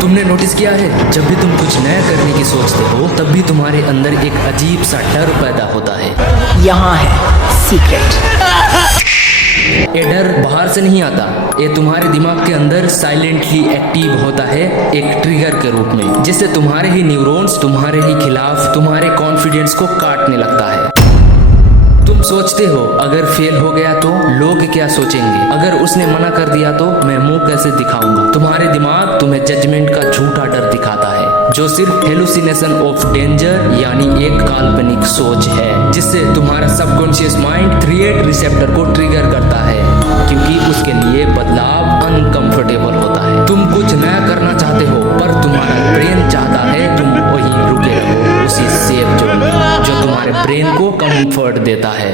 तुमने नोटिस किया है, जब भी तुम कुछ नया करने की सोचते हो तब भी तुम्हारे अंदर एक अजीब सा डर पैदा होता है। यहाँ है सीक्रेट। ये डर बाहर से नहीं आता, ये तुम्हारे दिमाग के अंदर साइलेंटली एक्टिव होता है एक ट्रिगर के रूप में, जिससे तुम्हारे ही न्यूरॉन्स तुम्हारे ही खिलाफ तुम्हारे कॉन्फिडेंस को काटने लगता है। तुम सोचते हो अगर फेल हो गया तो लोग क्या सोचेंगे, अगर उसने मना कर दिया तो मैं मुंह कैसे दिखाऊंगा। तुम्हारे दिमाग तुम्हें जजमेंट का झूठा डर दिखाता है, जो सिर्फ हेलुसिनेशन ऑफ डेंजर यानी एक काल्पनिक सोच है, जिससे तुम्हारा सबकॉन्शियस माइंड थ्रेट रिसेप्टर को ट्रिगर करता है, क्योंकि उसके लिए बदलाव अनकंफर्टेबल होता है। तुम कुछ नया करना चाहते हो पर तुम्हारा ब्रेन चाहता है तुम वहीं रुके रहो, उसी सेफ जोन में जो तुम्हारे ब्रेन को कंफर्ट देता है।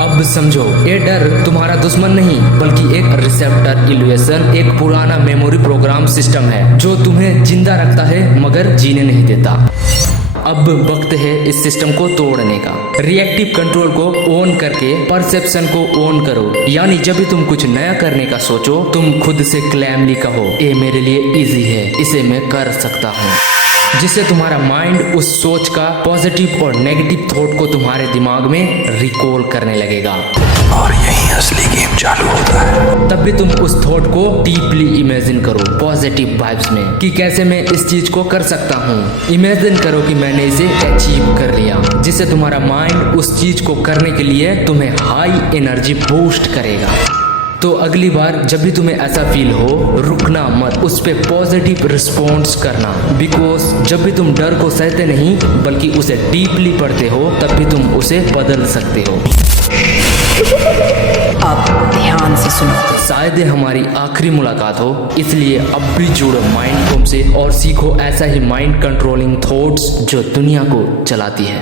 अब समझो, ये डर तुम्हारा दुश्मन नहीं बल्कि एक रिसेप्टर इल्यूशन, एक पुराना मेमोरी प्रोग्राम सिस्टम है जो तुम्हें जिंदा रखता है मगर जीने नहीं देता। अब वक्त है इस सिस्टम को तोड़ने का। रिएक्टिव कंट्रोल को ऑन करके परसेप्शन को ऑन करो, यानी जब भी तुम कुछ नया करने का सोचो तुम खुद से क्लैमली कहो, ये मेरे लिए इजी है, इसे मैं कर सकता हूँ, जिससे तुम्हारा माइंड उस सोच का पॉजिटिव और नेगेटिव थॉट को तुम्हारे दिमाग में रिकॉल करने लगेगा, और यही असली गेम चालू होता है। तब भी तुम उस थॉट को डीपली इमेजिन करो पॉजिटिव वाइब्स में कि कैसे मैं इस चीज को कर सकता हूँ। इमेजिन करो कि मैंने इसे अचीव कर लिया, जिससे तुम्हारा माइंड उस चीज को करने के लिए तुम्हें हाई एनर्जी बूस्ट करेगा। तो अगली बार जब भी तुम्हें ऐसा फील हो, रुकना मत, उस पे पॉजिटिव रिस्पॉन्स करना, बिकॉज जब भी तुम डर को सहते नहीं बल्कि उसे डीपली पढ़ते हो तब भी तुम उसे बदल सकते हो। अब ध्यान से सुनो। शायद ये हमारी आखिरी मुलाकात हो, इसलिए अब भी जुड़ो माइंड फोम से और सीखो ऐसा ही माइंड कंट्रोलिंग थॉट्स जो दुनिया को चलाती है।